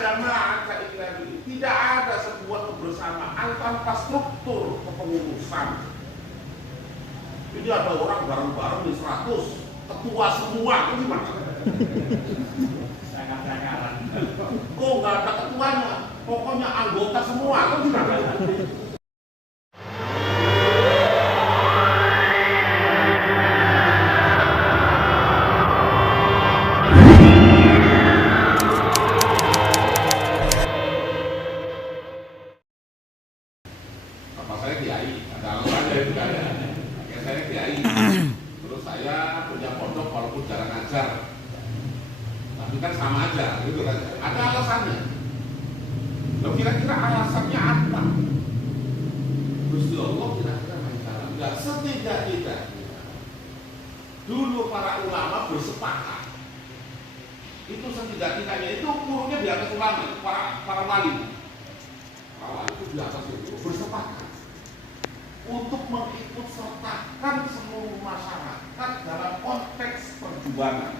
jamaah ini, tidak ada sebuah kebersamaan tanpa struktur kepengurusan. Ini ada orang bareng-bareng di 100 ketua semua, itu gimana? Kok nggak ada ketuanya? Pokoknya anggota semua, itu gimana? Bapak saya kiai, ada alasannya itu kan ya. Saya kiai, terus saya punya pondok walaupun jarang ngajar, tapi kan sama aja, gitu kan? Ada alasannya. Lo kira-kira alasannya apa? Gusti Allah kira-kira main cara? Enggak, setidak-tidaknya dulu para ulama bersepakat. Itu setidak-tidaknya itu ukurnya di atas ulama, para wali. Para wali itu di atas itu bersepakat untuk mengikut sertakan seluruh masyarakat dalam konteks perjuangan.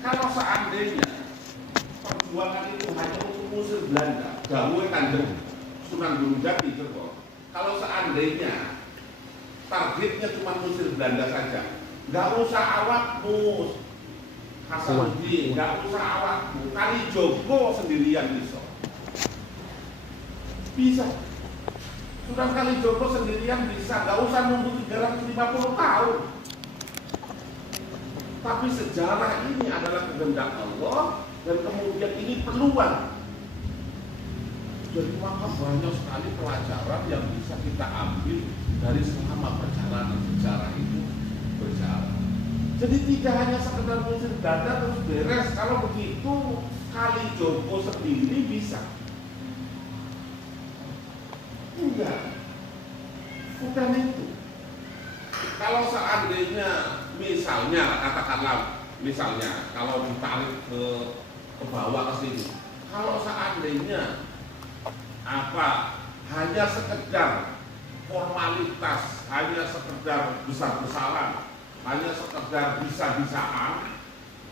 Kalau seandainya perjuangan itu hanya untuk musuh Belanda, gawe Kanjeng Sunan Gunung Jati, kalau seandainya targetnya cuma musuh Belanda saja, nggak usah awakmu Hasanuddin, nggak usah awakmu Kalijogo sendirian bisa. Sudah Kalijogo sendirian bisa, nggak usah nunggu 350 tahun. Tapi sejarah ini adalah kehendak Allah dan kemudian ini peluang. Jadi maka banyak sekali pelajaran yang bisa kita ambil dari selama perjalanan sejarah itu berjalan. Jadi tidak hanya sekedar musir dada terus beres. Kalau begitu Kalijogo sendiri bisa. Enggak, bukan itu. Kalau seandainya misalnya, katakanlah misalnya kalau ditarik ke bawah ke sini, kalau seandainya hanya sekedar formalitas, hanya sekedar besar-besaran, hanya sekedar bisa-bisaan,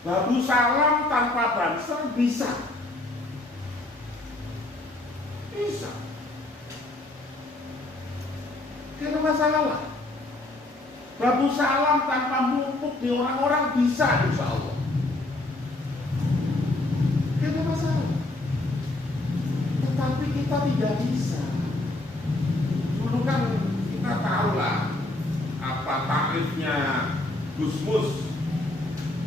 babu salam tanpa banser bisa. Tidak ada masalah. Babu salam tanpa mumpuk di orang-orang bisa, insya Allah. Tidak ada masalah. Tetapi kita tidak bisa. Dulu kan kita tahulah apa tarifnya Gusmus.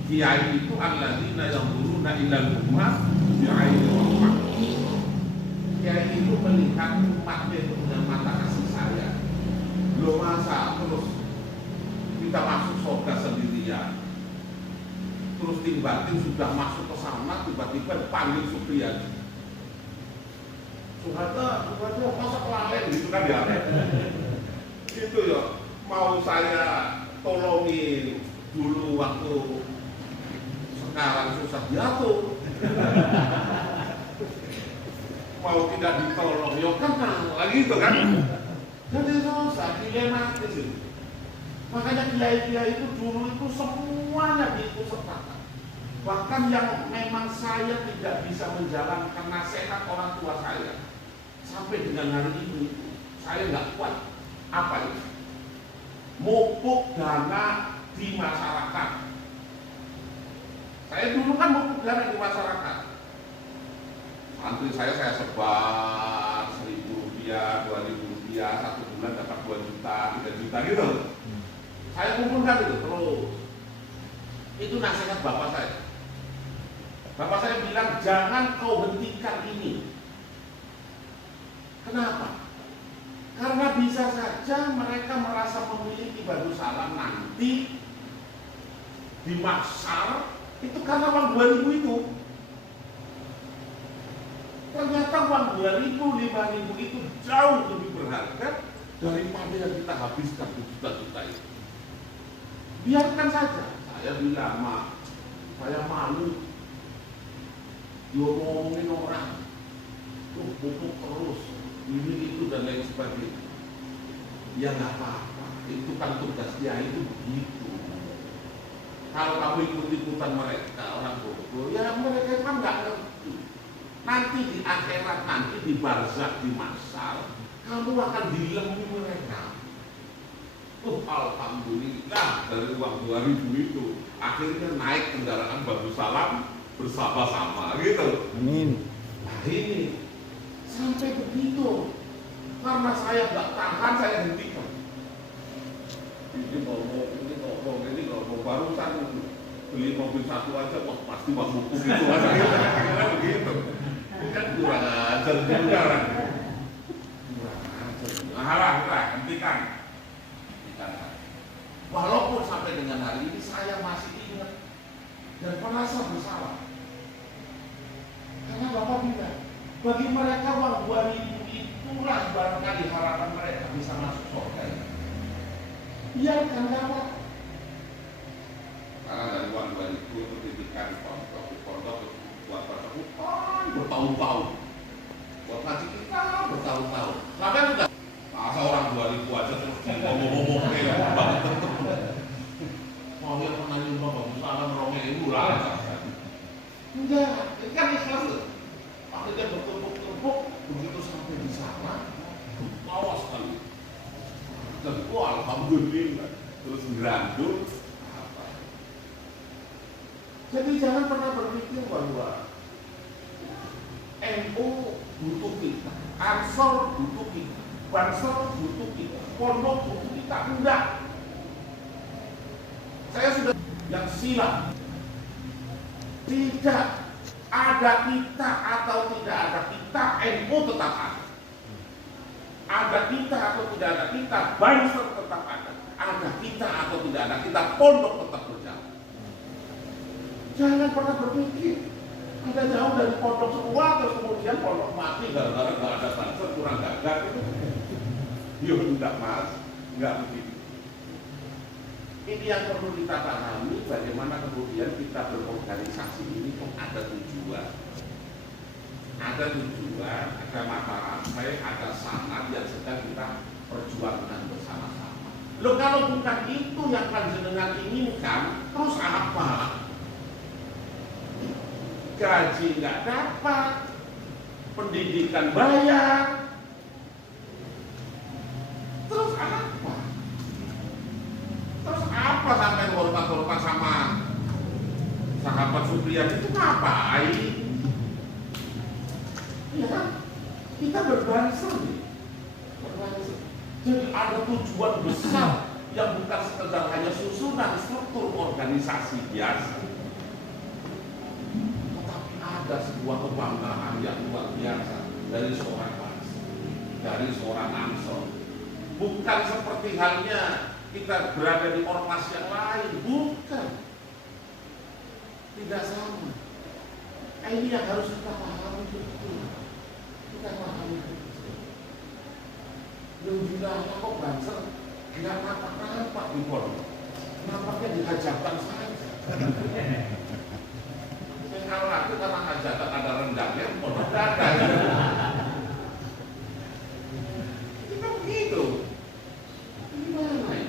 Kiai itu alladzina yanzuruna ilal ummah bi'aini rahmah. Kiai itu melihat umatnya itu dengan mata kasih sayang. Belum masa terus kita masuk surga sendirian, terus tim-tim sudah masuk ke sana, tiba-tiba panggil Supriyadi, Suhada masa kelalen gitu kan ya. Itu ya, mau saya tolongin dulu waktu sekarang susah jatuh. Mau tidak ditolong, ya kan lagi itu kan. Jadi susah, dilematis itu. Makanya kiai-kiai itu dulu itu semuanya diikutsertakan. Bahkan yang memang saya tidak bisa menjalankan nasihat orang tua saya sampai dengan hari ini saya nggak kuat. Apa itu? Mupuk dana di masyarakat. Saya dulu kan mupuk dana di masyarakat. Santri saya sebar 1.000 rupiah, 2.000 rupiah, 1 bulan dapat 2 juta, 3 juta gitu. Saya kumpulkan itu terus. Itu nasihat bapak saya. Bapak saya bilang jangan kau hentikan ini. Kenapa? Karena bisa saja mereka merasa memiliki batu salam nanti di mahsyar itu karena uang 2.000 itu. Ternyata uang 2.000, 5.000 itu jauh lebih berharga daripada yang kita habiskan juta-juta itu. Biarkan saja. Saya bilang, saya malu diomongin orang, pupuk terus, ini itu dan lain sebagainya. Ya nggak apa-apa, itu kan tugas dia itu begitu. Kalau kamu ikut-ikutan mereka orang bodoh, ya mereka kan nggak ngerti Nanti di akhirat, nanti di barzakh, di mahsyar, kamu akan dilemi mereka. Alhamdulillah, dari uang 2000 itu akhirnya naik kendaraan bagus salam bersama-sama gitu. Amin. Nah ini sampai begitu, karena saya nggak tahan, saya hentikan. Ini ngomong barusan beli mobil satu aja, wah pasti wah buku gitu aja begitu. Ini kan kurang ajar juga kan. Kurang ajar. Hentikan. Walaupun sampai dengan hari ini saya masih ingat dan merasa bersalah. Karena Bapak bilang, bagi mereka uang 2000 itulah barangkali harapan mereka bisa masuk surga. Biarkan Bapak. Karena dari uang 2000 itu pendidikan pondok buat baca Quran bertahun-tahun, buat ngaji kita bertahun-tahun. Sampai sudah masa orang 2000 aja terus ngomong-ngomong kayak banget. Mau yang pernah nyumbang bagus salam rongeng lah. Enggak, ini kan ikhlas loh. Akhirnya bertumpuk-tumpuk, begitu sampai di sana, awas sekali. Dan alhamdulillah, terus ngerandul. Jadi jangan pernah berpikir bahwa NU butuh kita, Ansor butuh kita, Bansor butuh kita, Pondok butuh kita, enggak. Saya sudah yang silam. Tidak ada kita atau tidak ada kita, NU tetap ada. Ada kita atau tidak ada kita, Bansor tetap ada. Ada kita atau tidak ada kita, Pondok tetap berjalan. Jangan pernah berpikir ada jauh dari pondok semua terus kemudian pondok mati gara-gara nggak ada Bansor, kurang gagah itu. Yo tidak mas, nggak begitu. Ini yang perlu kita pahami, bagaimana kemudian kita berorganisasi ini kok ada tujuan. Ada tujuan, ada mata rantai, ada sanad yang sedang kita perjuangkan bersama-sama. Loh kalau bukan itu yang panjenengan inginkan, terus apa? Gaji nggak dapat, pendidikan bayar, terus apa? Terus apa sampai hormat-hormat sama sahabat Supriyan itu ngapain? Ya kan? Kita berbangsa nih. Berbangsa. Jadi ada tujuan besar yang bukan sekedar hanya susunan struktur organisasi biasa. Tetapi ada sebuah kebanggaan yang luar biasa dari seorang bangsa, dari seorang Ansor. Bukan seperti halnya kita berada di ormas yang lain, bukan. Tidak sama. Ini yang harus kita pahami betul. Kita pahami betul. Alhamdulillah kok Banser nggak nampak-nampak di pondok, nampaknya di hajatan saja. Kalau aku karena hajatan ada rendangnya, pondok ada. Kita begitu. Gimana ya?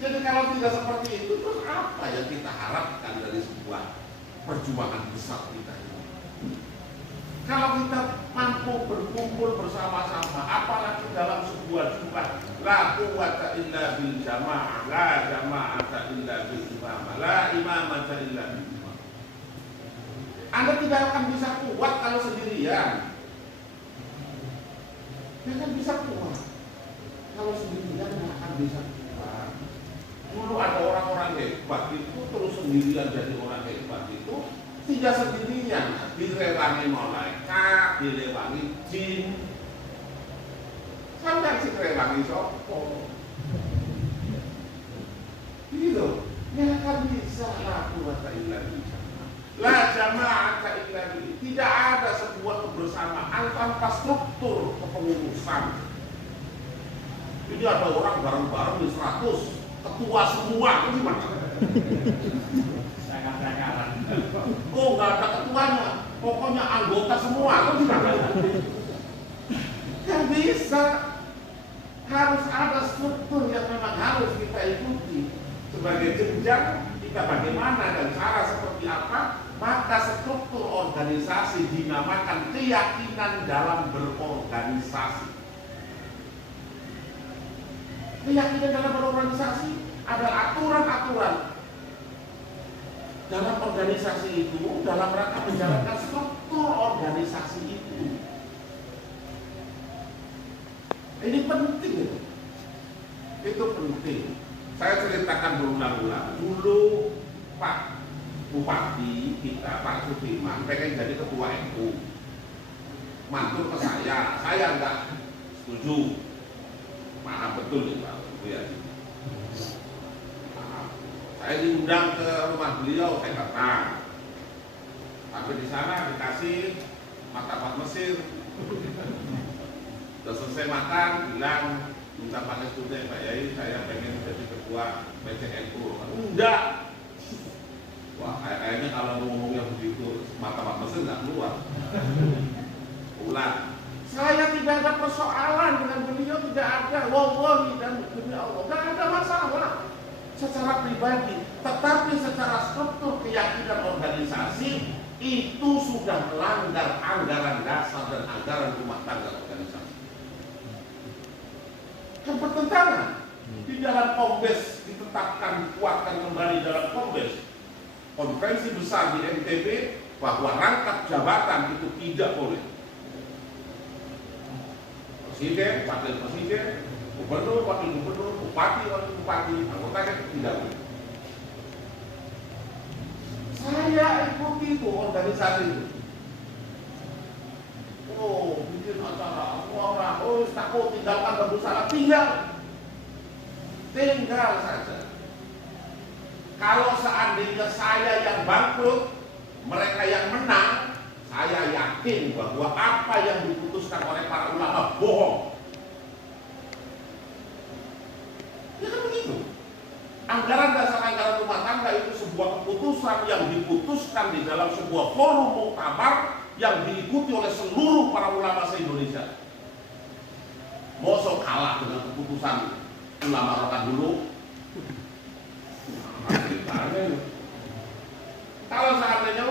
Jadi kalau tidak seperti itu, terus apa yang kita harapkan dari sebuah perjuangan besar kita ini? Kalau kita mampu berkumpul bersama-sama, apalagi dalam sebuah jumlah, la quwwata illa bil jamaah, la jama'ata illa bil imamah, la imamata illa bil imamah. Anda tidak akan bisa kuat kalau sendirian. Tidak akan bisa kuat kalau sendirian, tidak akan bisa kuat. Dulu ada orang-orang hebat itu terus sendirian jadi orang hebat itu tidak sendirian, direwangi malaikat, direwangi jin. Sampai si rewangi sopo. Gitu, nggak akan bisa la quwwata illa billah. La jama'ata illa billah. Tidak ada sebuah kebersamaan tanpa struktur kepengurusan. Jadi ada orang bareng-bareng di 100 ketua semua, itu gimana? Oh nggak ada ketuanya, pokoknya anggota semua, itu gimana? Kan bisa, harus ada struktur yang memang harus kita ikuti sebagai jenjang kita bagaimana dan cara seperti apa, maka struktur organisasi organisasi dinamakan keyakinan dalam berorganisasi. Keyakinan dalam berorganisasi ada aturan-aturan dalam organisasi itu dalam rangka menjalankan struktur organisasi itu. Ini penting itu penting. Saya ceritakan berulang-ulang. Dulu Pak Bupati kita, Pak Sudirman, pengen jadi ketua NU. Mantul ke saya enggak setuju. Maaf betul nih Pak Bupati. Maaf. Saya diundang ke rumah beliau, saya datang. Tapi di sana dikasih martabak Mesir. Sudah selesai makan, bilang minta Pak Student, Pak Yai, saya pengen jadi ketua PCNU. Enggak. Wah, kayaknya kalau ngomongnya begitu martabak Mesir nggak keluar. Ulang. Saya tidak ada persoalan dengan beliau, tidak ada. Wallahi dan demi Allah, nggak ada masalah secara pribadi. Tetapi secara struktur keyakinan organisasi itu sudah melanggar anggaran dasar dan anggaran rumah tangga organisasi. Kan pertentangan. Di dalam Kombes ditetapkan, dikuatkan kembali dalam Kombes. Konferensi besar di NTB bahwa rangkap jabatan itu tidak boleh. Presiden, wakil presiden, gubernur, wakil gubernur, bupati, wakil bupati, anggotanya tidak boleh. Saya ikuti itu organisasi itu. Oh, bikin acara, orang, takut tinggalkan bagus salah, tinggal saja. Kalau seandainya saya yang bangkrut, mereka yang menang, saya yakin bahwa apa yang diputuskan oleh para ulama bohong. Ya kan begitu. Anggaran dasar anggaran rumah tangga itu sebuah keputusan yang diputuskan di dalam sebuah forum muktamar yang diikuti oleh seluruh para ulama se-Indonesia. Mosok kalah dengan keputusan ulama rokan dulu. Kalau seandainya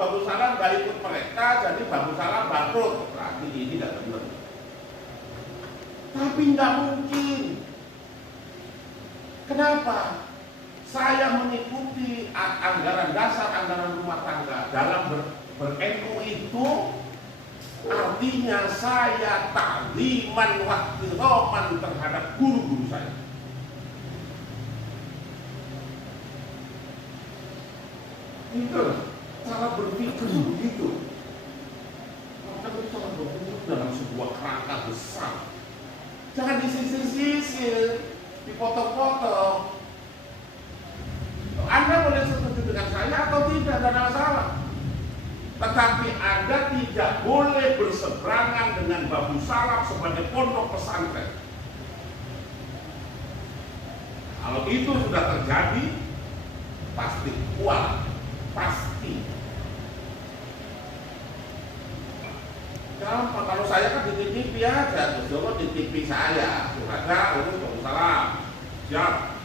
Bagus Salam gak ikut mereka, jadi Bagus Salam bangkrut, berarti ini tidak benar. Tapi nggak mungkin. Kenapa? Saya mengikuti anggaran dasar anggaran rumah tangga dalam ber-NU itu artinya saya takliman waktu roman terhadap guru-guru saya. Itu cara berpikir begitu. Maka cara berpikir dalam sebuah kerangka besar. Jangan disisir-sisir, dipotong-potong. Anda boleh setuju dengan saya atau tidak, tidak ada masalah. Tetapi Anda tidak boleh berseberangan dengan Babu Salam sebagai pondok pesantren. Kalau itu sudah terjadi, pasti kuat. Pasti. Gampang, kalau saya kan di TV aja, terus Jowo di TV saya, Surada urus Babu Salam, siap,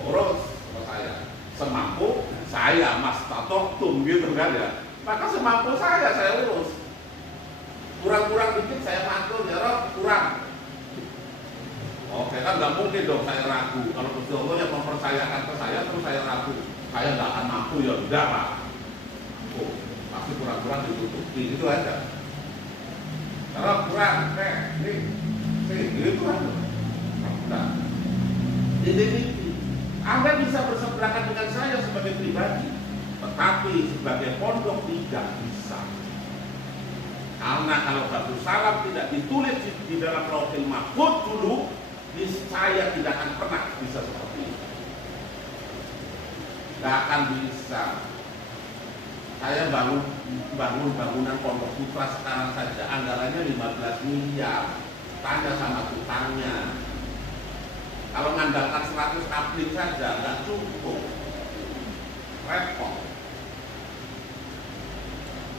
urus sama saya, semampu saya Mas Tatoktum gitu kan ya, maka semampu saya urus, kurang-kurang dikit saya mantul ya Rob, kurang. Oke kan nggak mungkin dong saya ragu, kalau Jowo yang mempercayakan ke saya terus saya ragu. Saya nggak akan mampu ya tidak Pak. Oh, pasti kurang-kurang ditutupi itu aja. Kalau kurang, ini itu aja. Nah, ini Anda bisa berseberangan dengan saya sebagai pribadi, tetapi sebagai pondok tidak bisa. Karena kalau Babu Salam tidak ditulis di dalam Lauhul Mahfuz dulu, saya tidak akan pernah bisa seperti itu. Gak akan bisa. Saya bangun bangunan Pondok Putra sekarang saja anggarannya 15 miliar. Tanya sama tukangnya. Kalau mengandalkan 100 kapling saja nggak cukup, repot.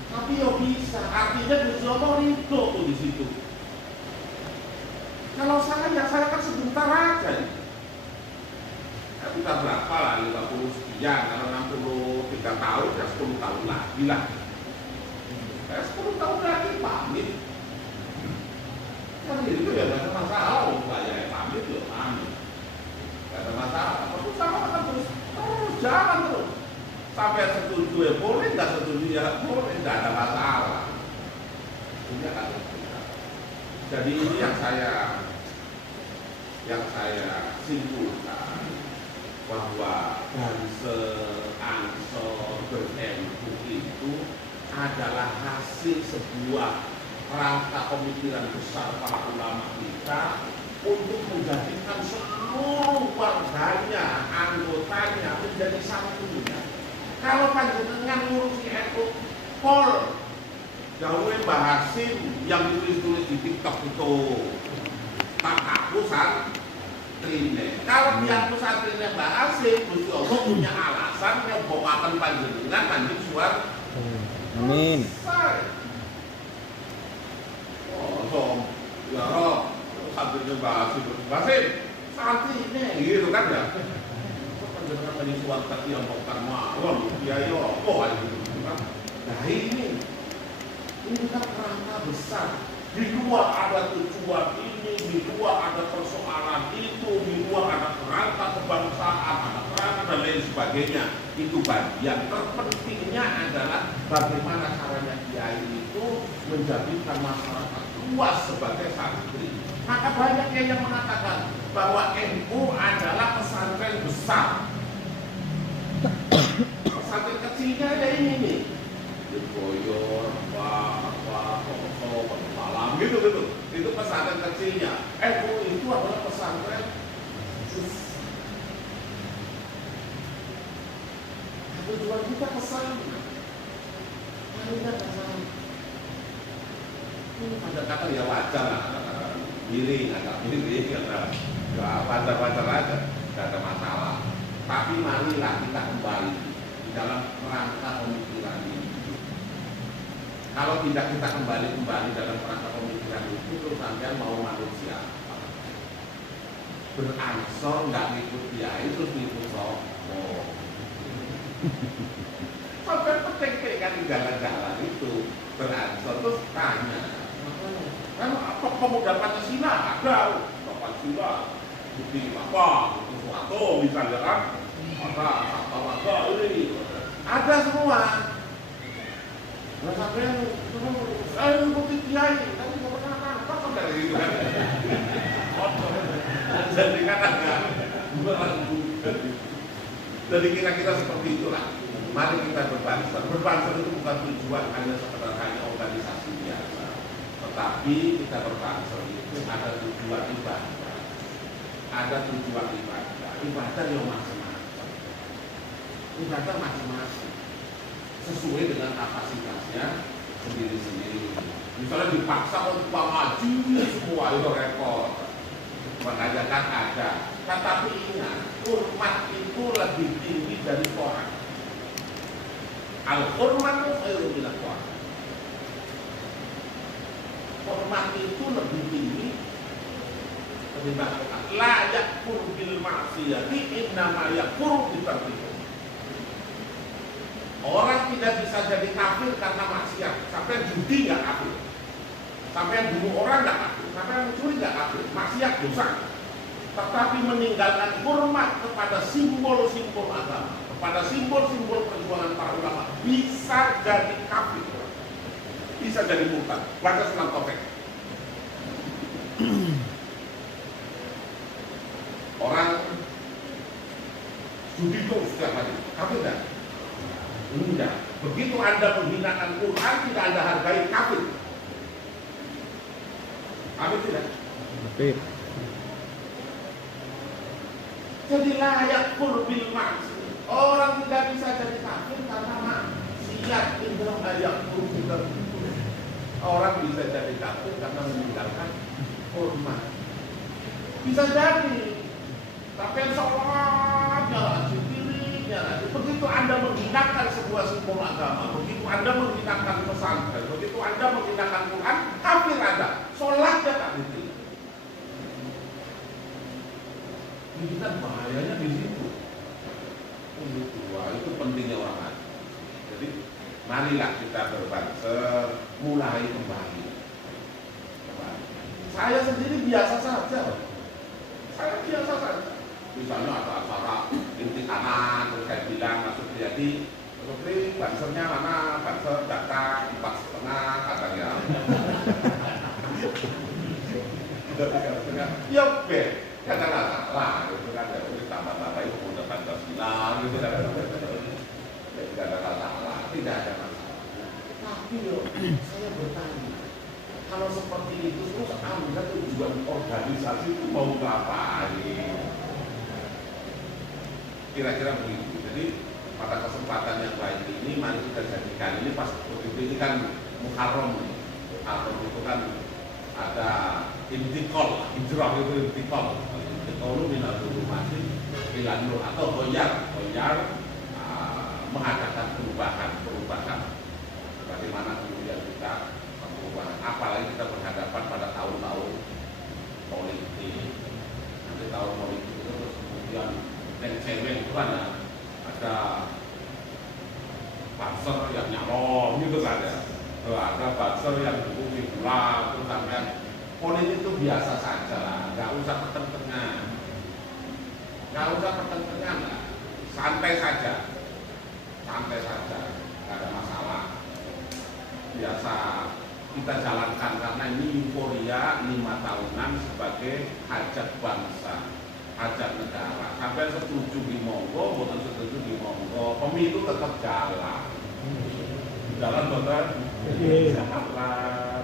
Tapi ya bisa. Artinya Gus Yono ridho tuh di situ. Kalau saya kan sebentar aja. Kita berapa lah, 50 sekian, kalau 63 tahun ya 10 tahun lagi lah. Saya 10 tahun lagi pamit. Kan itu ya nggak ada masalah, saya pamit ya pamit. Nggak ada masalah. Maksud sama kan terus jalan terus. Sampai setuju ya boleh, nggak setuju ya boleh, nggak ada masalah. Ini akan berjalan. Jadi ini yang saya simpulkan, bahwa Banse, Ansor, BNU itu adalah hasil sebuah rangka pemikiran besar para ulama kita untuk menjadikan seluruh warganya, anggotanya menjadi satunya. Kalau panjenengan ngurusi NU Pol, jauh Mbah Hasim yang tulis-tulis di TikTok itu tak aku santrine. Kalau yang aku santrine Mbah Hasim, Gusti Allah punya alasan yang bawakan panjenengan nanti suar. Amin. Oh, ya Rob, santrine Mbah Hasim, santrine gitu kan ya. Panjenengan tadi suar tadi yang bongkar malam, ya apa itu kan? Nah ini kan kerangka besar. Di luar ada tujuan ini, di luar ada persoalan itu, di luar ada kerangka kebangsaan, ada kerangka dan lain sebagainya. Itu bagian terpentingnya adalah bagaimana caranya kiai itu menjadikan masyarakat luas sebagai santri. Maka banyak yang mengatakan bahwa NU adalah pesantren besar. Pesantren kecilnya ada ini nih. Boyor, malam gitu. Itu pesantren kecilnya. NU itu adalah pesantren. Tujuan kita kesana. Hanya kesana. Ini ada kata ya wajar lah, miring, agak wajar aja, tidak ada masalah. Tapi marilah kita kembali di dalam rangka pemikiran ini. Kalau tidak kita kembali dalam rangka pemikiran itu, terus sampean mau manusia beransor nggak ngikut kiai terus ngikut sopo. Sampai petek kan di jalan-jalan itu beransor terus tanya, kan apa pemuda Pancasila ada, Pancasila bukti apa, bukti suatu misalnya kan, apa ini ada semua. Nah sampai bukti kiai, tapi nggak pernah nampak kan dari itu kan. Jadi kan agak jadi kira-kira seperti itulah. Mari kita berbangsa. Berbangsa itu bukan tujuan hanya sekedar hanya organisasi biasa, tetapi kita berbangsa itu ada tujuan ibadah. Ada tujuan ibadah. Ibadah yang macam-macam. Ibadah macam-macam. Sesuai dengan kapasitasnya sendiri-sendiri. Misalnya dipaksa untuk maju semua itu repot. Makanya kan ada. Tetapi ingat, hormat itu lebih tinggi dari Quran. Al-Hurmatu khairun minal Quran. Hormat itu lebih tinggi ketimbang Quran. La yakfur bil ma'siyati innama yakfur bi tarkihi. Orang tidak bisa jadi kafir karena maksiat. Sampai judi nggak kafir, sampai bunuh orang nggak kafir, sampai mencuri nggak kafir, maksiat dosa. Tetapi meninggalkan hormat kepada simbol-simbol agama, kepada simbol-simbol perjuangan para ulama, bisa jadi kafir, bisa jadi murtad. Baca surat Taufik. Orang judi terus setiap hari, kafir nggak? Enggak. Begitu Anda menghinakan Quran, tidak Anda hargai, kafir. Kafir tidak? Kafir. Jadi layak bil maksiat. Orang tidak bisa jadi kafir karena maksiat. Indra layak bil. Orang bisa jadi kafir karena meninggalkan hormat. Bisa jadi. Tapi sholat jalan sendiri. Begitu Anda menghinakan sebuah simbol agama, begitu Anda menghinakan pesantren, begitu Anda menghinakan Quran, kafir Anda. Sholatnya tak diterima. Ini kan bahayanya di situ. Itu pentingnya orang. Jadi Marilah kita berbanser, mulai kembali. Saya sendiri biasa saja. Saya biasa saja. Misalnya ada acara inti kanan, terus saya bilang masuk jadi Rupri, bansernya mana? Banser datang 4,5 katanya. Ya oke, katakanlah salah, itu kan ya tambah-tambah itu udah Pancasila, gitu kan. Tidak ada masalah, tidak ada masalah. Tapi saya bertanya, kalau seperti itu terus Anda tujuan organisasi itu mau ngapain? Kira-kira begitu. Jadi pada kesempatan yang baik ini mari kita jadikan ini pas ini kan Muharram. Muharram itu kan ada intikal, hijrah itu intikal. Intikal itu minadul masih ilanul atau goyar mengadakan perubahan. Bagaimana kemudian kita perubahan? Apalagi kita berhadapan pada tahun-tahun politik. Nanti tahun politik itu terus kemudian yang cewek itu kan ya, ada banser yang nyalon gitu kan ya. Ada banser yang dukung figura, terus sampai politik itu biasa saja lah, nggak usah pertentangan, lah, santai saja, nggak ada masalah. Biasa kita jalankan karena ini euforia 5 tahunan sebagai hajat bangsa, hajat negara. Sampai setuju di monggo, bukan setuju di monggo, pemilu tetap jalan. Jalan betul? Jalan.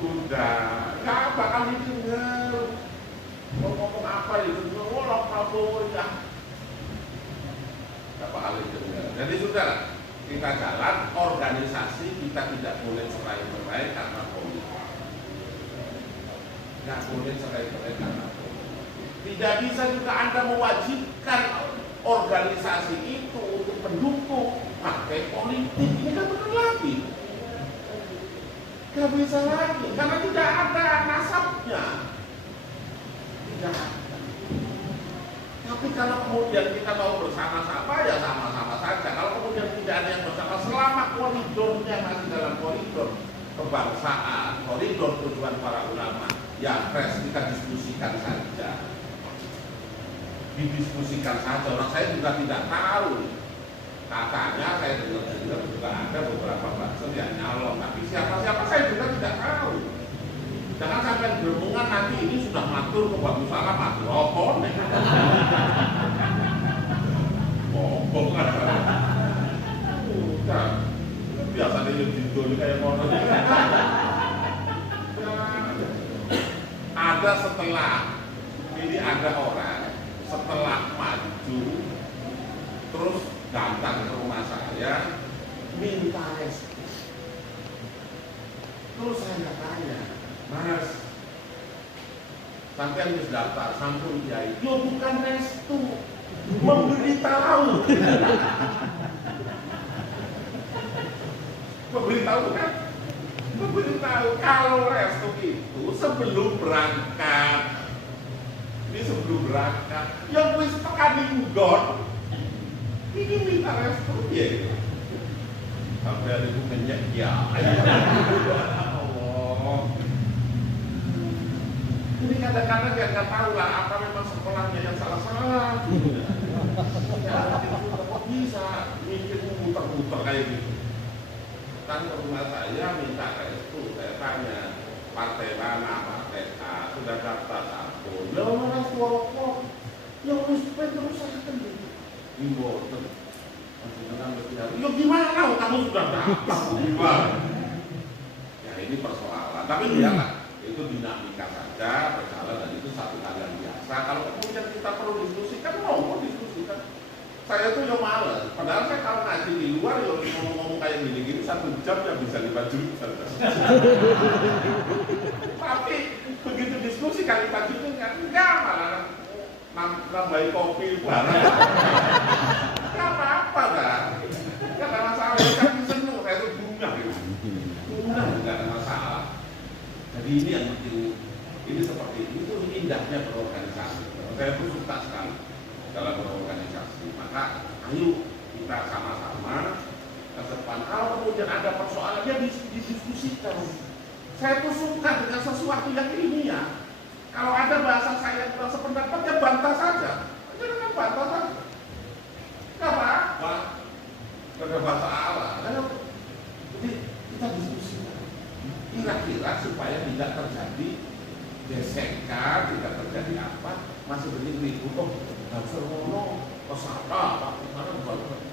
Udah, nggak bakal didengar. Mau ngomong apa itu? Ngomong Prabowo ya. Nggak bakal didengar. Jadi sudah, kita jalan, organisasi kita tidak boleh cerai-berai karena politik. Nggak boleh cerai-berai karena politik. Tidak bisa juga Anda mewajibkan organisasi itu untuk mendukung partai politik. Ini kan benar lagi. Gak bisa lagi, karena tidak ada nasabnya. Tidak ada. Tapi kalau kemudian kita mau bersama-sama, ya sama-sama saja. Kalau kemudian tidak ada yang bersama, selama koridornya masih dalam koridor kebangsaan, koridor tujuan para ulama, ya pres kita diskusikan saja. Didiskusikan saja. Orang saya juga tidak tahu. Katanya saya dengar juga ada beberapa banser yang nyalon, tapi siapa-siapa saya juga tidak tahu. Jangan sampai berhubungan nanti ini sudah matur ke bagus salah matur opon. Opon kan. Udah. Biasanya yang didol kayak mono. Ada setelah ini ada orang setelah maju terus datang ke rumah saya minta restu. Terus saya tanya, Mas, sampai harus daftar sampun kiai. Yo bukan restu, memberitahu. Memberitahu kan? Memberitahu kalau restu itu sebelum berangkat. Ini sebelum berangkat, yang wis tekan nggon. Ini minta restu ya gitu. Sampai ada ibu kenyek ya. Allah. Ini kadang-kadang dia nggak tahu lah apa memang sekolahnya yang salah-salah. Ya, kok bisa mikir muter-muter kayak gitu. Datang ke rumah saya minta restu, saya tanya partai mana, partai A, sudah daftar satu. Lo mana suara yang harus terus saya kendali. Imboten. Ya gimana kamu sudah daftar? Gimana? Ya ini persoalan. Tapi biarlah itu dinamika saja berjalan dan itu satu hal yang biasa. Kalau kemudian kita perlu diskusikan, mau diskusikan. Saya tuh yang males. Padahal saya kalau ngaji di luar ya ngomong-ngomong kayak gini-gini 1 jam ya bisa 5 juta. Tapi begitu diskusi kali 4 juta enggak malah nambahin kopi bareng. Gak apa-apa kan? Gak ada masalah, ya kan seneng, saya tuh bunga gitu. Bunga gak ada masalah. Jadi ini yang penting, ini seperti itu indahnya berorganisasi. Saya tuh suka sekali dalam berorganisasi. Maka ayo kita sama-sama ke depan, kalau kemudian ada persoalan, dia didiskusikan. Saya tuh suka dengan sesuatu yang ilmiah. Kalau ada bahasa saya yang kurang sependapat, ya bantah saja. Jangan bantah saja. Gak apa-apa. Karena bahasa Allah. Jadi kita diskusikan. Kira-kira supaya tidak terjadi gesekan, tidak terjadi apa, masih begini ribut kok. Dasar ngono, apa?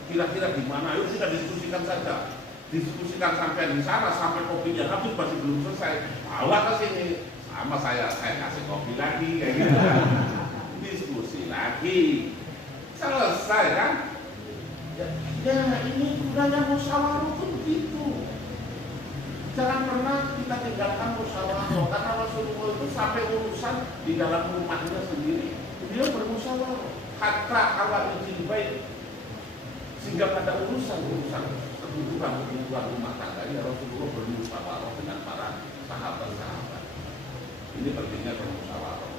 Kira-kira gimana? Ayo kita diskusikan saja. Diskusikan sampai di sana, sampai kopinya habis masih belum selesai. Bawa ke sini, sama saya kasih kopi lagi kayak gitu. Diskusi lagi, selesai kan? Ya ini gunanya musyawarah itu begitu. Jangan pernah kita tinggalkan musyawarah, karena Rasulullah itu sampai urusan di dalam rumahnya sendiri, dia bermusyawarah. Hatta ala izin baik, sehingga pada urusan kebutuhan rumah tangga ini Rasulullah bermusyawarah dengan para sahabat-sahabat. Ini pentingnya bermusyawarah.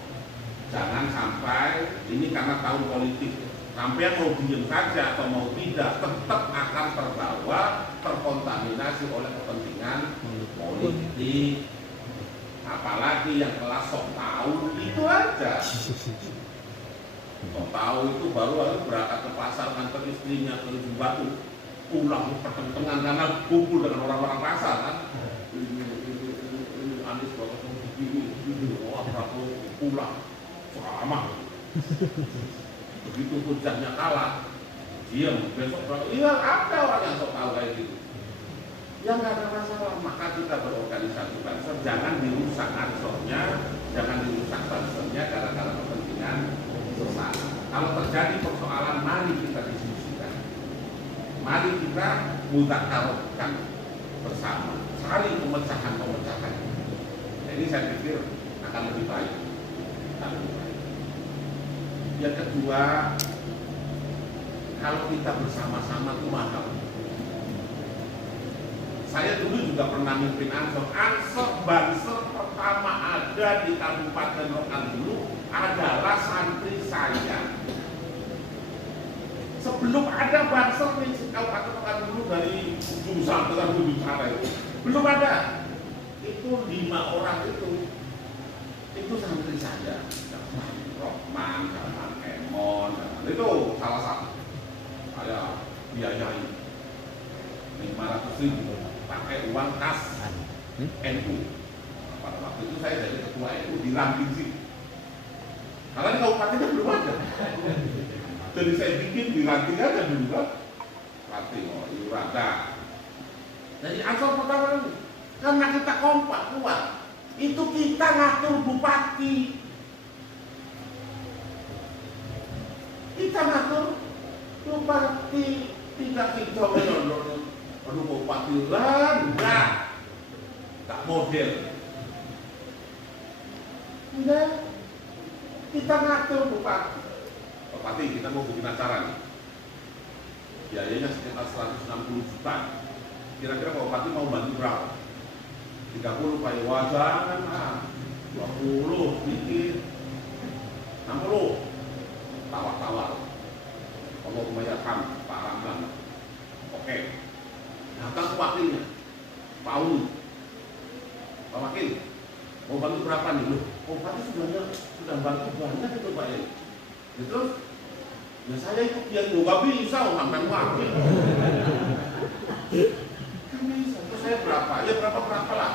Jangan sampai ini karena tahun politik, sampai mau diem saja atau mau tidak, tetap akan terbawa, terkontaminasi oleh kepentingan politik. Apalagi yang kelas sok tahu itu aja. Sok tahu itu baru berangkat ke pasar nganter istrinya ke Ujung Batu, pulang pertentangan karena kumpul dengan orang-orang pasar kan. Ini Anies banget begini, wah Prabowo pulang ceramah. Begitu hujannya kalah, diam, besok iya ada orang yang sok tahu kayak gitu. Ya nggak ada masalah, maka kita berorganisasi banser, jangan dirusak ansornya, jangan dirusak bansernya gara-gara kepentingan sesama. Kalau terjadi persoalan, mari kita diskusikan, mari kita mudzakarahkan bersama, cari pemecahan-pemecahan. Nah, ini saya pikir akan lebih baik. Yang kedua, kalau kita bersama-sama itu mahal. Saya dulu juga pernah mimpin Ansor. Ansor Banser pertama ada di Kabupaten Rokan dulu adalah santri saya. Sebelum ada Banser di Kabupaten Rokan dulu dari ujung sampai ke ujung sana itu belum ada. Itu 5 orang itu santri saya. Rohman, Emon, itu salah satu. Saya biayai 500.000 pakai uang kas NU. Pada waktu itu saya jadi ketua NU di Lamping sih. Karena di kabupatennya belum ada. Jadi saya bikin di Lamping aja dulu kan. Lamping, Irada. Jadi Ansor pertama karena kita kompak kuat, itu kita ngatur bupati. Kita ngatur bupati, tidak kita menonton bupati enggak model. Enggak, kita ngatur bupati kita mau bikin acara nih, biayanya sekitar 160 juta. Kira-kira bupati mau bantu berapa? 30 pakai wajan, 20 dikit, 60 tawar-tawar. Allah membayarkan Pak Ramlan. Oke. Datang wakilnya, Pak Uni. Pak Wakil, mau bantu berapa nih? Loh, Bupati sudah bantu banyak itu Pak ya. Terus, ya saya ikut yang nggak bisa, sampai wakil. Kan bisa. Terus saya berapa? Ya berapa lah.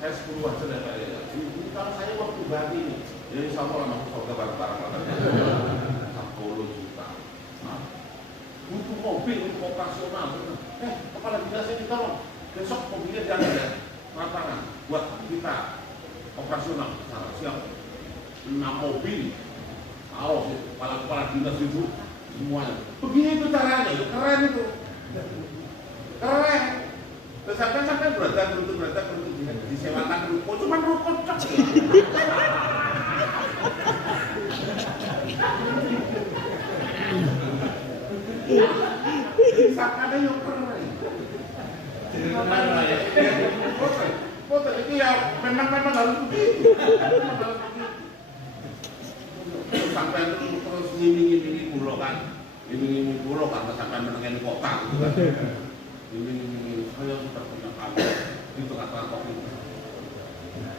Saya 10 aja deh Pak ya. Ini kalau saya mau pribadi nih, ya insya Allah lah masuk surga bareng-bareng. 10 juta. Nah, butuh mobil untuk operasional. Kepala dinas ini tolong besok mobilnya jangan ya lapangan buat kita operasional. Siap 6 mobil. Kepala dinas itu semuanya. Begitu caranya, keren itu. Keren. Terus sampai berat disewakan ruko, cuma ruko cok. Disangkanya yang keren. Foto itu ya memang harus begitu. Sampai terus ngiming-ngiming pulau kan, ngiming-ngiming pulau karena sampai menengin kota gitu kan. Ini saya sudah punya kantor di tengah-tengah covid.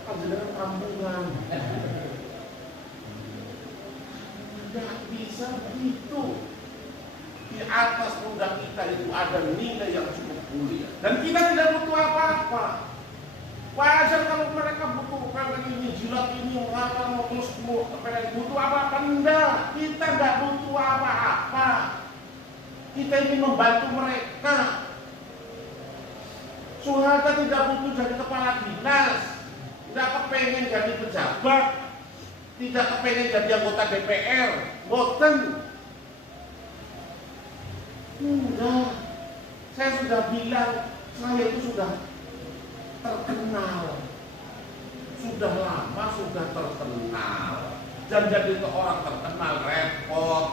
Panjenengan kampungan. Tidak bisa begitu. Di atas pundak kita itu ada nilai yang cukup mulia. Dan kita tidak butuh apa-apa. Wajar kalau mereka butuhkan ini, jilat ini, mau terus butuh apa-apa. Enggak, kita enggak butuh apa-apa. Kita ingin membantu mereka. Soeharto tidak butuh jadi kepala dinas, tidak kepengen jadi pejabat, tidak kepengen jadi anggota DPR, boten. Enggak, saya sudah bilang, saya itu sudah terkenal, sudah lama sudah terkenal, dan jadi orang terkenal repot,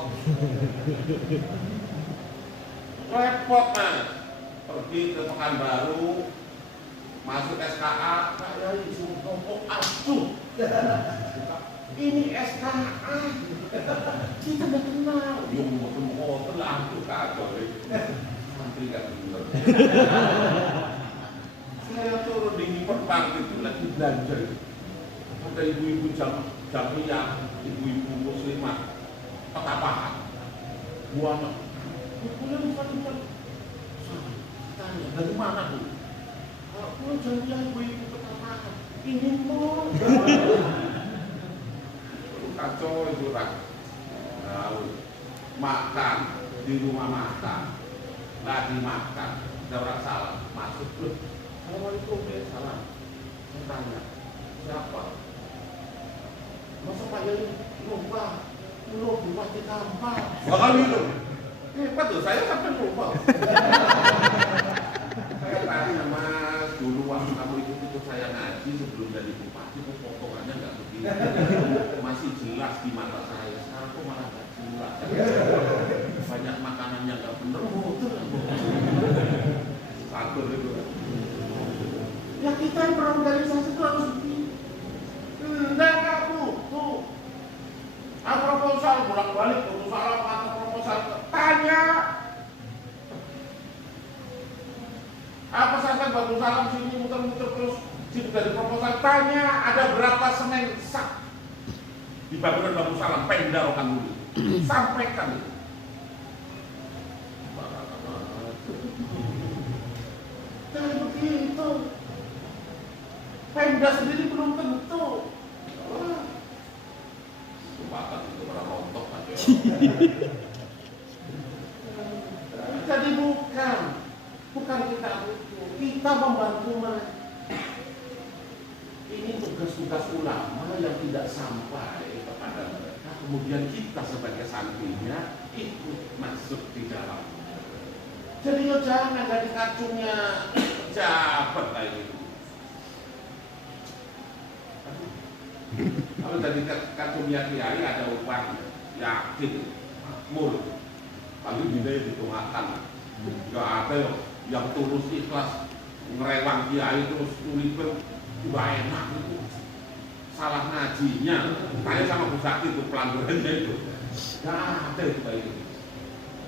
repot mas. Pergi ke Pekanbaru, masuk SKA, saya disuruh ngomong asuh. Ini SKA, kita nggak kenal. Yang mau ketemu telah tuh kacau, santri nggak bener. Saya turun di Perpang itu lagi belanja. Ada ibu-ibu jamiah, ibu-ibu muslimah, petapahan, buana. Bukan tanya, dari mana bu? Kalau jamiah ibu-ibu petapahan, ini mau. Kacau itu tak. Makan di rumah makan, lagi makan, ada orang salam, masuk loh. Assalamualaikum, salam. Saya tanya, siapa? Masa Pak Yai lupa? Belum pasti gampang. Bakal itu. Hebat tuh, saya sampai lupa. Saya tanya mas, dulu waktu kamu ikut saya ngaji sebelum jadi bupati, potongannya nggak begini. Masih jelas di mata saya. Sekarang kok malah nggak jelas. Banyak makanannya nggak bener. Satur itu. Ya kita yang berorganisasi itu harus begini. Enggak butuh. Proposal bolak-balik, proposal atau proposal tanya. Apa saja bagus salam sini muter-muter terus sini dari proposal tanya ada berapa semen sak di bangunan Bagus Salam Pemda Rokan dulu. Sampaikan itu. Jangan begitu. Pemda sendiri belum tentu. Sepakat itu para rontok aja. Jadi bukan kita butuh, kita membantu mereka. Ini tugas-tugas ulama yang tidak sampai kepada mereka. Kemudian kita sebagai santrinya ikut masuk di dalam. Jadi ya jangan jadi kacungnya pejabat kayak gitu. Kalau jadi kacungnya kiai ada upah, yakin, makmur. Lalu bina ditunggakan. Gak ada yang tulus ikhlas ngerewang kiai terus nulipen udah enak itu. Salah ngajinya, tanya sama Bu Sakti itu pelanggarannya itu. Gak ada itu kayak gitu.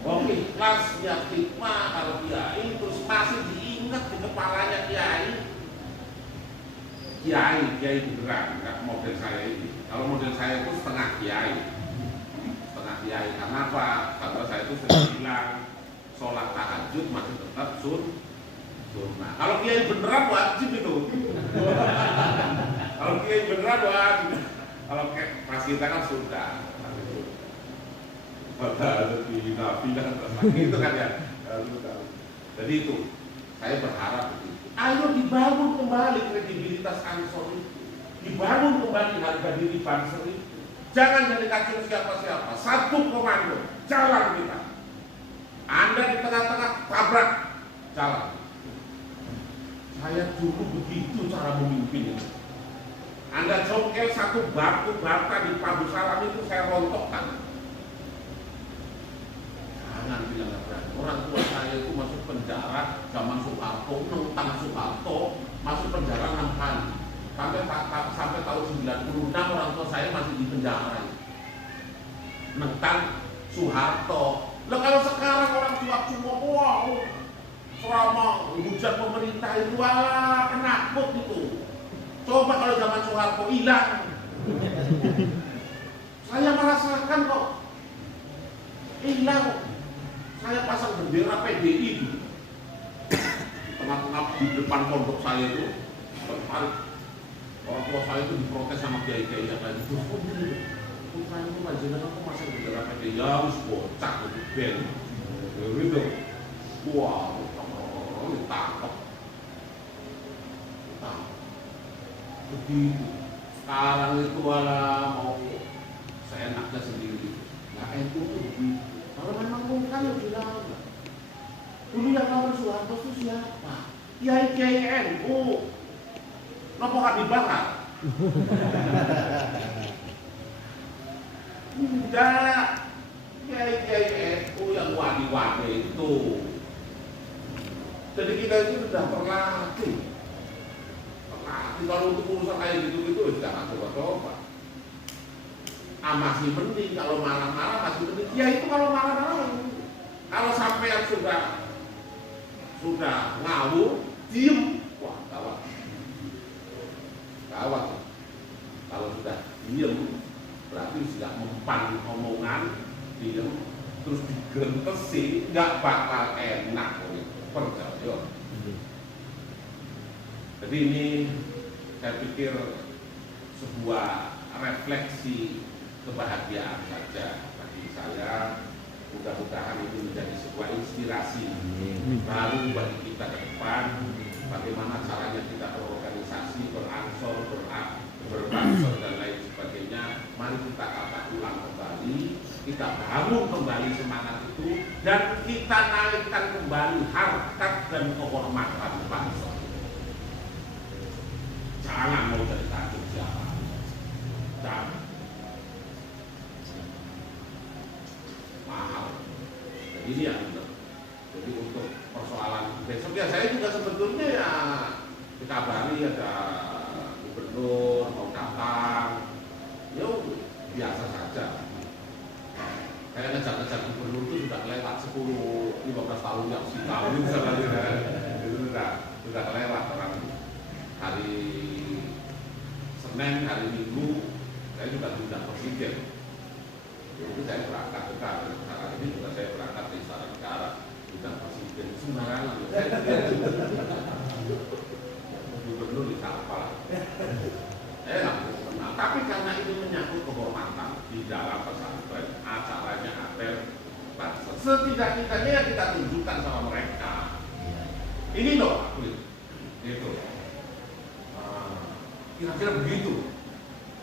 Oke, ikhlas ya hikmah kalau kiai terus masih diingat di kepalanya kiai beneran, nggak model saya ini. Kalau model saya itu setengah kiai, karena apa? Kalau saya itu sering bilang sholat tahajud masih tetap sunnah. Kalau kiai beneran wajib itu. Kalau kiai beneran wajib. Kalau pas kita kan sudah. Padahal lebih nabi dan itu kan ya. Jadi itu saya berharap begitu. Ayo dibangun kembali kredibilitas Ansor itu, dibangun kembali harga diri Banser itu. Jangan jadi kacung siapa-siapa. Satu komando, jalan kita. Anda di tengah-tengah tabrak, jalan. Saya dulu begitu cara memimpin itu. Anda jongkel satu batu bata di Bagus Salam itu saya rontokkan. Jangan bilang berani. Orang tua saya itu masuk penjara zaman Soeharto, nentang Soeharto, masuk penjara 6 kali. Sampai tahun 96 orang tua saya masih di penjara. Nentang Soeharto. Loh kalau sekarang orang tua cuma wow, selama hujat pemerintah itu wah penakut itu. Coba kalau zaman Soeharto hilang. Saya merasakan kok hilang. Saya pasang bendera PDI di tengah-tengah di depan pondok saya itu. Orang tua saya itu diprotes sama kiai-kiai yang lain. Terus kok gini? Putra itu majikan aku masang bendera PDI. Ya harus bocah itu bel. Gitu. Wah, ditangkap. Begitu. Sekarang itu malah mau seenaknya sendiri. Nah itu tuh begitu. Kalau memang bukan yang bilang. Dulu yang lawan Soeharto itu siapa? Kiai-kiai NU. Kenapa gak dibakar? Enggak. Kiai-kiai NU yang wadi-wadi itu. Jadi kita itu sudah terlatih. Kalau untuk urusan kayak gitu-gitu jangan coba-coba. Masih penting kalau marah-marah masih penting. Ya itu kalau marah-marah. Kalau sampai yang sudah ngawur, diem, wah gawat. Gawat. Kalau sudah diem, berarti sudah mempan omongan, diem, terus digentesi, nggak bakal enak. Percaya. Jadi ini saya pikir sebuah refleksi kebahagiaan saja bagi saya. Mudah-mudahan itu menjadi sebuah inspirasi baru bagi kita ke depan. Bagaimana caranya kita berorganisasi, beransor, berbansor dan lain sebagainya. Mari kita tata ulang kembali, kita bangun kembali semangat itu, dan kita naikkan kembali harkat dan kehormatan bangsa. Jangan mau jadi takut siapa. Jangan. Mahal. Jadi ini yang benar. Jadi untuk persoalan besok ya saya juga sebetulnya ya dikabari ada gubernur mau datang. Ya biasa saja. Kayak ngejar-ngejar gubernur itu sudah lewat 10-15 tahun yang si kawin misalnya. Itu sudah lewat orang. Hari Senin, hari Minggu saya juga diundang presiden. Jadi saya berangkat ke Jakarta ini juga saya berangkat ke Istana Negara diundang presiden sembarangan. Gubernur disapa. Tapi karena ini menyangkut kehormatan di dalam pesantren, acaranya apel bangsa. Setidak-tidaknya kita tunjukkan sama mereka. Ini loh, gitu. Kira-kira begitu.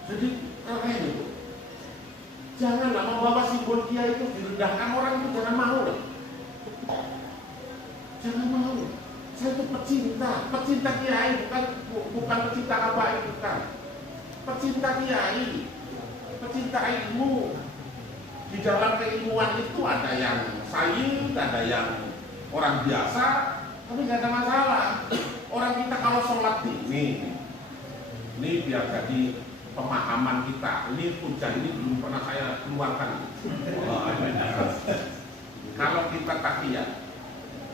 Jadi keren itu. Janganlah membawa simbol kiai itu direndahkan orang itu, jangan mau lah. Jangan mau. Saya itu pecinta kiai, bukan pecinta habaib, bukan. Pecinta kiai, pecinta ilmu. Di dalam keilmuan itu ada yang sayyid, ada yang orang biasa, tapi nggak ada masalah. Orang kita kalau sholat ini biar jadi pemahaman kita. Ini hujah ini belum pernah saya keluarkan. Kalau kita tahiyat,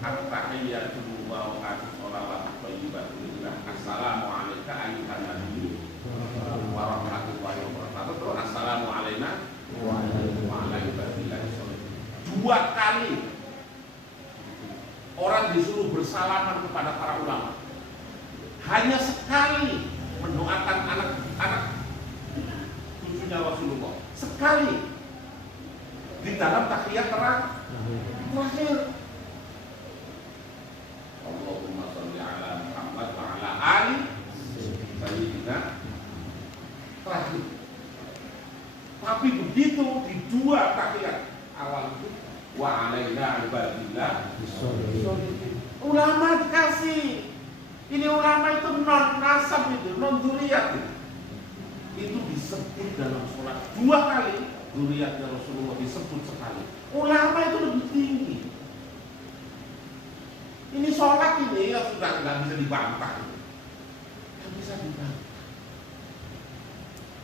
at-tahiyyatu wa sholawatu thayyibatulillah. Assalamualaikum ayyuhan nabi wa rahmatullahi wa barakatuh. Assalamu alayna wa ala ibadillah. 2 kali orang disuruh bersalaman kepada para ulama. Hanya sekali mendoakan anak cucunya Rasulullah. Sekali di dalam tahiyat terakhir. Allahumma sholli ala Muhammad wa ala ali sayyidina. Terakhir. Tapi begitu di 2 tahiyat awal itu wa alaina ibadillah. Ulama dikasih. Ini ulama itu non nasab itu, non dzurriyyah itu disebut dalam sholat 2 kali, dzurriyyahnya Rasulullah disebut sekali. Ulama itu lebih tinggi. Ini sholat ini ya sudah nggak bisa dibantah, nggak bisa dibantah.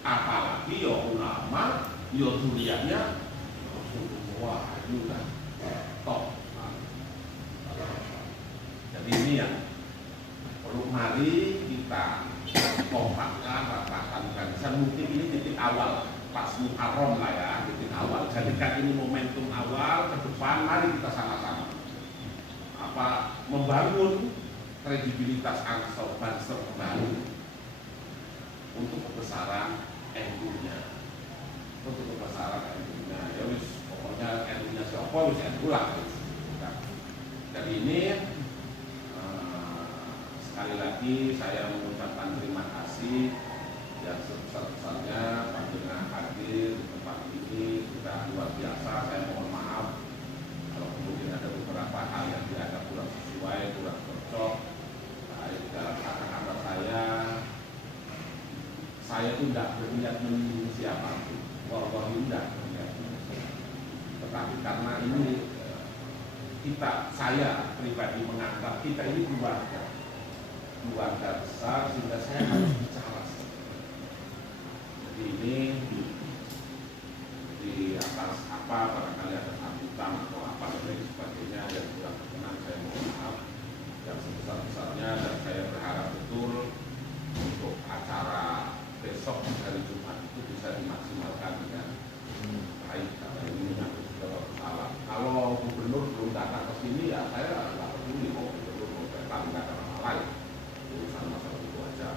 Apalagi ya ulama, ya dzurriyyahnya Rasulullah itu kan top. Jadi ini yang perlu mari kita kompakkan, rapatkan barisan. Mungkin ini titik awal pas Muharram lah ya, titik awal. Jadikan ini momentum awal ke depan, mari kita sama-sama membangun kredibilitas Ansor Banser baru untuk kebesaran NU-nya, ya wis pokoknya NU-nya siapa wis NU lah. Jadi ini sekali lagi saya mengucapkan terima kasih yang sebesar-besarnya panjenengan hadir di tempat ini, sudah luar biasa. Saya mohon maaf kalau kemudian ada beberapa hal yang dianggap kurang sesuai, kurang cocok. Baik dalam kata-kata saya itu tidak berniat menyinggung siapapun, wallahi tidak berniat menyinggung. Tetapi karena ini saya pribadi menganggap kita ini keluarga besar, sehingga saya harus bicara. Jadi ini di atas barangkali ada sambutan atau apa dan sebagainya yang kurang berkenan, saya mohon maaf yang sebesar-besarnya, dan saya berharap betul untuk acara besok hari Jumat itu bisa dimaksimalkan dengan baik. Karena ini menyangkut beberapa salah. Kalau gubernur belum datang ke sini, ya saya nggak peduli mau gubernur mau datang, nggak ada nama lain, urusan masalah itu aja.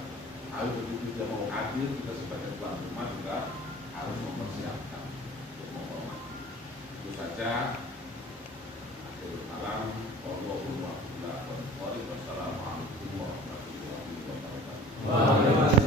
Kalau begitu dia mau hadir, kita sebagai tuan rumah juga harus mempersiapkan untuk menghormati. Itu saja.